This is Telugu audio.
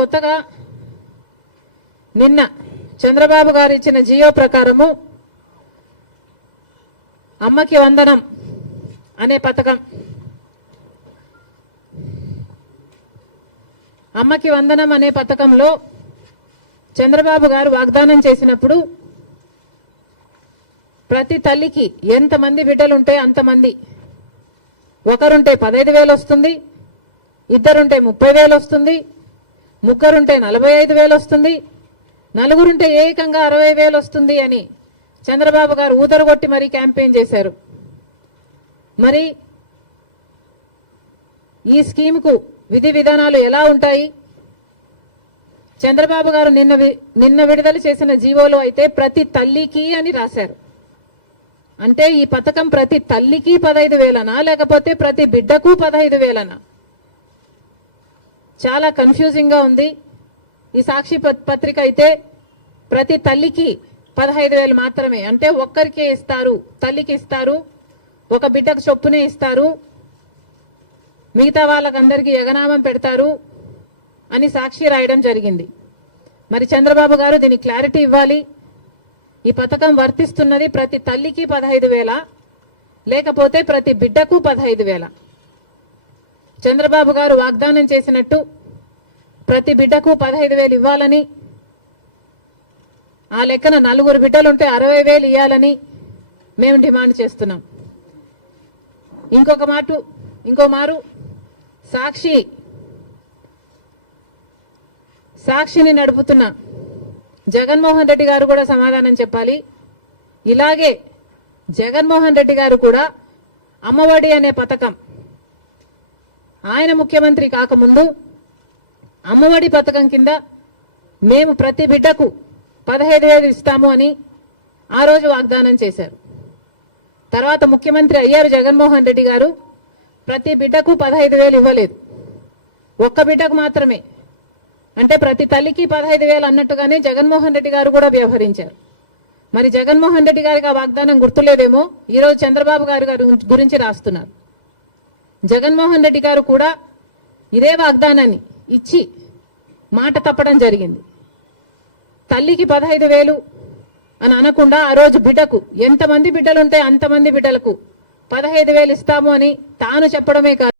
కొత్తగా నిన్న చంద్రబాబు గారు ఇచ్చిన జియో ప్రకారము అమ్మకి వందనం అనే పథకం, అమ్మకి వందనం అనే పథకంలో చంద్రబాబు గారు వాగ్దానం చేసినప్పుడు ప్రతి తల్లికి ఎంతమంది బిడ్డలుంటే అంతమంది, ఒకరుంటే 15,000 వస్తుంది, ఇద్దరుంటే 30,000 వస్తుంది, ముగ్గురుంటే 45,000 వస్తుంది, నలుగురుంటే ఏకంగా 60,000 వస్తుంది అని చంద్రబాబు గారు ఊదరగొట్టి మరీ క్యాంపెయిన్ చేశారు. మరి ఈ స్కీమ్కు విధి విధానాలు ఎలా ఉంటాయి? చంద్రబాబు గారు నిన్న విడుదల చేసిన జీవోలో అయితే ప్రతి తల్లికి అని రాశారు. అంటే ఈ పథకం ప్రతి తల్లికి 15,000నా లేకపోతే ప్రతి బిడ్డకు 15,000నా? చాలా కన్ఫ్యూజింగ్ గా ఉంది. ఈ సాక్షి పత్రిక అయితే ప్రతి తల్లికి 15,000 మాత్రమే, అంటే ఒక్కరికే ఇస్తారు, తల్లికి ఇస్తారు, ఒక బిడ్డకు చొప్పునే ఇస్తారు, మిగతా వాళ్ళకందరికీ ఎగనామం పెడతారు అని సాక్షి రాయడం జరిగింది. మరి చంద్రబాబు గారు దీనికి క్లారిటీ ఇవ్వాలి. ఈ పథకం వర్తిస్తున్నది ప్రతి తల్లికి 15,000 లేకపోతే ప్రతి బిడ్డకు 15,000? చంద్రబాబు గారు వాగ్దానం చేసినట్టు ప్రతి బిడ్డకు 15,000 ఇవ్వాలని, ఆ లెక్కన నలుగురు బిడ్డలుంటే 60,000 ఇవ్వాలని మేము డిమాండ్ చేస్తున్నాం. ఇంకో మారు సాక్షిని నడుపుతున్న జగన్మోహన్ రెడ్డి గారు కూడా సమాధానం చెప్పాలి. ఇలాగే జగన్మోహన్ రెడ్డి గారు కూడా అమ్మఒడి అనే పథకం, ఆయన ముఖ్యమంత్రి కాకముందు అమ్మఒడి పథకం కింద మేము ప్రతి బిడ్డకు 15,000 ఇస్తాము అని ఆ రోజు వాగ్దానం చేశారు. తర్వాత ముఖ్యమంత్రి అయ్యారు జగన్మోహన్ రెడ్డి గారు, ప్రతి బిడ్డకు 15,000 ఇవ్వలేదు, ఒక్క బిడ్డకు మాత్రమే. అంటే ప్రతి తల్లికి 15,000 అన్నట్టుగానే జగన్మోహన్ రెడ్డి గారు కూడా వ్యవహరించారు. మరి జగన్మోహన్ రెడ్డి గారికి ఆ వాగ్దానం గుర్తులేదేమో ఈరోజు చంద్రబాబు గారు గురించి రాస్తున్నారు. జగన్మోహన్ రెడ్డి గారు కూడా ఇదే వాగ్దానాన్ని ఇచ్చి మాట తప్పడం జరిగింది. తల్లికి 15,000 అని అనకుండా ఆ రోజు బిడ్డకు ఎంతమంది బిడ్డలుంటే అంతమంది బిడ్డలకు 15,000 ఇస్తాము అని తాను చెప్పడమే కాదు,